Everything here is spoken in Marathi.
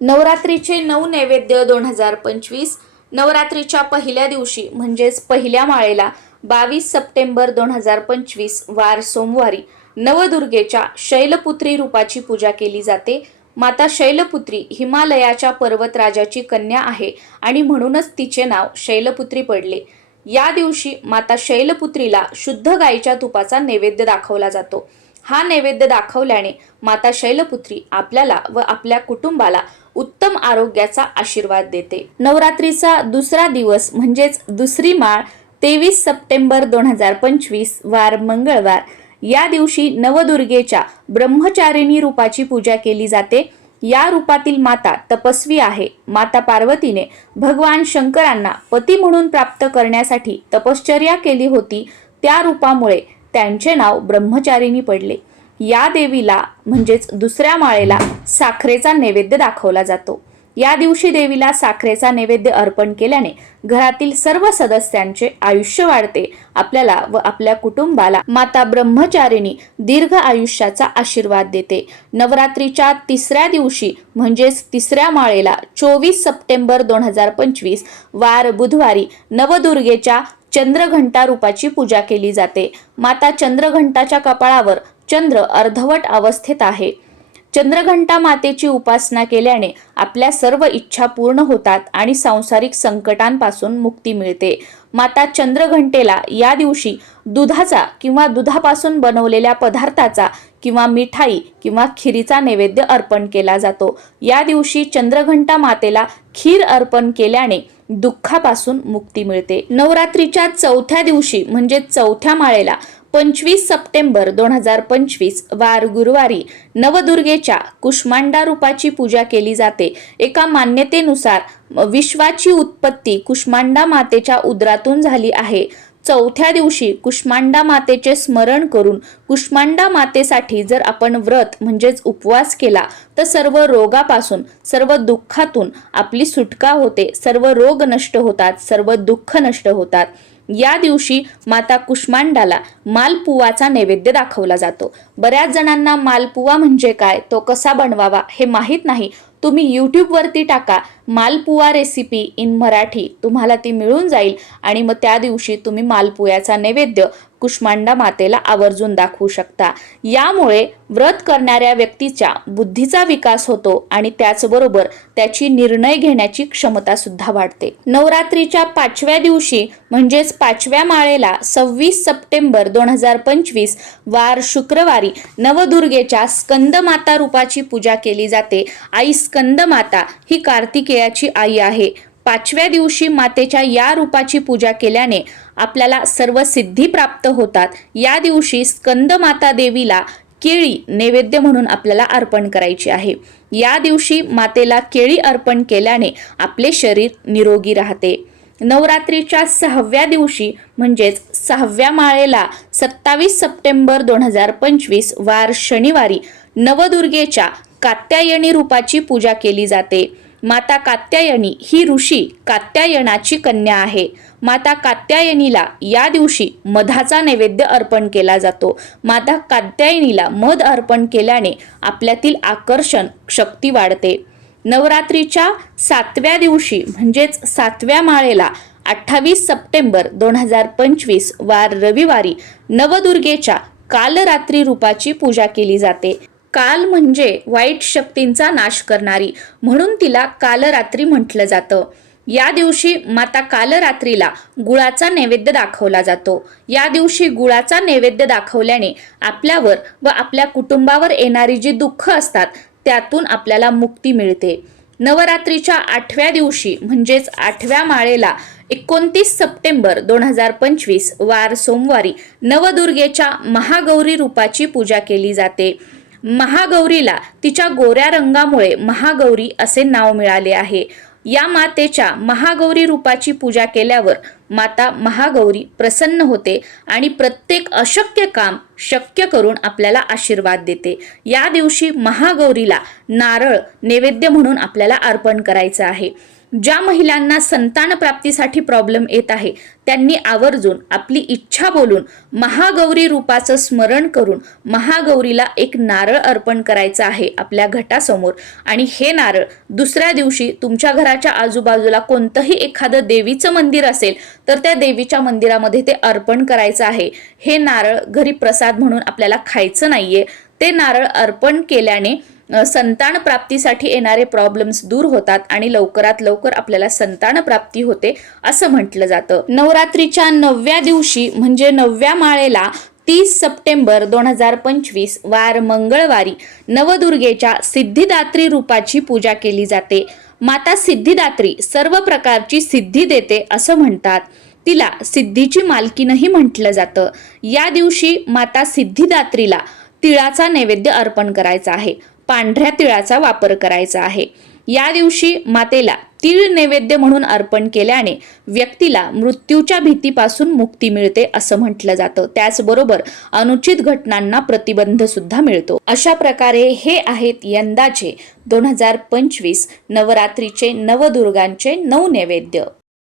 नवरात्रीचे नऊ नैवेद्य दोन हजार पंचवीस नवरात्रीच्या पहिल्या दिवशी म्हणजेच पहिल्या माळेला बावीस सप्टेंबर दोन हजार पंचवीस वार सोमवारी नवदुर्गेच्या शैलपुत्री रूपाची पूजा केली जाते. माता शैलपुत्री हिमालयाच्या पर्वतराजाची कन्या आहे आणि म्हणूनच तिचे नाव शैलपुत्री पडले. या दिवशी माता शैलपुत्रीला शुद्ध गायीच्या तुपाचा नैवेद्य दाखवला जातो. हा नैवेद्य दाखवल्याने माता शैलपुत्री आपल्याला व आपल्या कुटुंबाला उत्तम आरोग्याचा आशीर्वाद देते. नवरात्रीचा दुसरा दिवस म्हणजेच दुसरी माळ तेवीस सप्टेंबर दोन हजार पंचवीस वार मंगळवार. या दिवशी नवदुर्गेच्या ब्रह्मचारिणी रूपाची पूजा केली जाते. या रूपातील माता तपस्वी आहे. माता पार्वतीने भगवान शंकरांना पती म्हणून प्राप्त करण्यासाठी तपश्चर्या केली होती. त्या रूपामुळे त्यांचे नाव ब्रह्मचारिणी पडले. या देवीला म्हणजेच दुसऱ्या माळेला साखरेचा नैवेद्य दाखवला जातो. या दिवशी देवीला साखरेचा नैवेद्य अर्पण केल्याने घरातील सर्व सदस्यांचे आयुष्य वाढते. आपल्याला व आपल्या कुटुंबाला माता ब्रह्मचारिणी दीर्घ आयुष्याचा आशीर्वाद देते. नवरात्रीच्या तिसऱ्या दिवशी म्हणजेच तिसऱ्या माळेला चोवीस सप्टेंबर दोन हजार पंचवीस वार बुधवारी नवदुर्गेच्या चंद्रघंटा रूपाची पूजा केली जाते. माता चंद्रघंटाच्या कपाळावर चंद्र अर्धवट अवस्थेत आहे. चंद्रघंटा मातेची उपासना केल्याने आपल्या सर्व इच्छा पूर्ण होतात आणि सांसारिक संकटांपासून मुक्ती मिळते. माता चंद्रघंटेला या दिवशी दुधाचा किंवा दुधापासून बनवलेल्या पदार्थाचा किंवा मिठाई किंवा खिरीचा नैवेद्य अर्पण केला जातो. या दिवशी चंद्रघंटा मातेला खीर अर्पण केल्याने दुःखापासून मुक्ती मिळते. नवरात्रीच्या चौथ्या दिवशी म्हणजे चौथ्या माळेला पंचवीस सप्टेंबर दोन हजार पंचवीस वार गुरुवारी नवदुर्गेच्या कुष्मांडा रूपाची पूजा केली जाते. एका मान्यतेनुसार विश्वाची उत्पत्ती कुष्मांडा मातेच्या उदरातून झाली आहे. चौथ्या दिवशी कुष्मांडा मातेचे स्मरण करून कुष्मांडा मातेसाठी जर आपण व्रत म्हणजेच उपवास केला तर सर्व रोगापासून सर्व दुःखातून आपली सुटका होते सर्व रोग नष्ट होतात सर्व दुःख नष्ट होतात. या दिवशी माता कुष्मांडाला मालपुवाचा नैवेद्य दाखवला जातो. बऱ्याच जणांना मालपुवा म्हणजे काय? तो कसा बनवावा? हे माहीत नाही. तुम्ही यूट्यूबवरती टाका मालपुवा रेसिपी इन मराठी. तुम्हाला ती मिळून जाईल आणि मग त्या दिवशी तुम्ही मालपुयाचा नैवेद्य कुष्मांडा मातेला आवर्जून दाखवू शकता. यामुळे व्रत करणाऱ्या व्यक्तीच्या बुद्धीचा विकास होतो आणि त्याचबरोबर त्याची निर्णय घेण्याची क्षमता सुद्धा वाढते. नवरात्रीच्या पाचव्या दिवशी म्हणजेच पाचव्या माळेला सव्वीस सप्टेंबर दोन हजार पंचवीस वार शुक्रवारी नवदुर्गेच्या स्कंदमाता रूपाची पूजा केली जाते. आई स्कंदमाता ही कार्तिकेयाची आई आहे. पाचव्या दिवशी मातेच्या या रूपाची पूजा केल्याने आपल्याला सर्व सिद्धी प्राप्त होतात. या दिवशी स्कंदमाता देवीला केळी नैवेद्य म्हणून आपल्याला अर्पण करायची आहे. या दिवशी मातेला केळी अर्पण केल्याने आपले शरीर निरोगी राहते. नवरात्रीच्या सहाव्या दिवशी म्हणजेच सहाव्या माळेला सत्तावीस सप्टेंबर दोन हजार पंचवीस वार शनिवारी नवदुर्गेच्या कात्यायनी रूपाची पूजा केली जाते. माता कात्यायनी ही ऋषी कात्यायनाची कन्या आहे. माता कात्यायनीला या दिवशी मधाचा नैवेद्य अर्पण केला जातो. माता कात्यायनीला मध अर्पण केल्याने आपल्यातील आकर्षण शक्ती वाढते. नवरात्रीच्या सातव्या दिवशी म्हणजेच सातव्या माळेला अठ्ठावीस सप्टेंबर दोन हजार पंचवीस वार रविवारी नवदुर्गेच्या कालरात्री रूपाची पूजा केली जाते. काल म्हणजे वाईट शक्तींचा नाश करणारी. म्हणून तिला कालरात्री म्हटलं जातं. या दिवशी माता कालरात्रीला गुळाचा नैवेद्य दाखवला जातो. या दिवशी गुळाचा नैवेद्य दाखवल्याने आपल्यावर व आपल्या कुटुंबावर येणारी जी दुःख असतात त्यातून आपल्याला मुक्ती मिळते. नवरात्रीच्या आठव्या दिवशी म्हणजेच आठव्या माळेला एकोणतीस सप्टेंबर दोन हजार पंचवीस वार सोमवारी नवदुर्गेच्या महागौरी रूपाची पूजा केली जाते. महागौरीला तिच्या गोऱ्या रंगामुळे महागौरी असे नाव मिळाले आहे. या मातेच्या महागौरी रूपाची पूजा केल्यावर माता महागौरी प्रसन्न होते आणि प्रत्येक अशक्य काम शक्य करून आपल्याला आशीर्वाद देते. या दिवशी महागौरीला नारळ नैवेद्य म्हणून आपल्याला अर्पण करायचं आहे. ज्या महिलांना संतान प्राप्तीसाठी प्रॉब्लेम येत आहे त्यांनी आवर्जून आपली इच्छा बोलून महागौरी रूपाचं स्मरण करून महागौरीला एक नारळ अर्पण करायचं आहे आपल्या घटासमोर. आणि हे नारळ दुसऱ्या दिवशी तुमच्या घराच्या आजूबाजूला कोणतंही एखादं देवीचं मंदिर असेल तर त्या देवीच्या मंदिरामध्ये ते अर्पण करायचं आहे. हे नारळ घरी प्रसाद म्हणून आपल्याला खायचं नाहीये. ते नारळ अर्पण केल्याने संतान प्राप्तीसाठी येणारे प्रॉब्लेम्स दूर होतात आणि लवकरात लवकर आपल्याला संतान प्राप्ती होते असं म्हटलं जातं. नवरात्रीच्या नवव्या दिवशी म्हणजे नवव्या माळेला तीस सप्टेंबर दोन हजार पंचवीस वार मंगळवारी नवदुर्गेच्या सिद्धिदात्री रूपाची पूजा केली जाते. माता सिद्धिदात्री सर्व प्रकारची सिद्धी देते असं म्हणतात. तिला सिद्धीची मालकीनही म्हटलं जातं. या दिवशी माता सिद्धिदात्रीला तिळाचा नैवेद्य अर्पण करायचा आहे. पांढऱ्या तिळाचा वापर करायचा आहे. या दिवशी मातेला तीळ नैवेद्य म्हणून अर्पण केल्याने व्यक्तीला मृत्यूच्या भीतीपासून मुक्ती मिळते असं म्हटलं जातं. त्याचबरोबर अनुचित घटनांना प्रतिबंध सुद्धा मिळतो. अशा प्रकारे हे आहेत यंदाचे दोन हजार पंचवीस नवरात्रीचे नवदुर्गांचे नऊ नैवेद्य.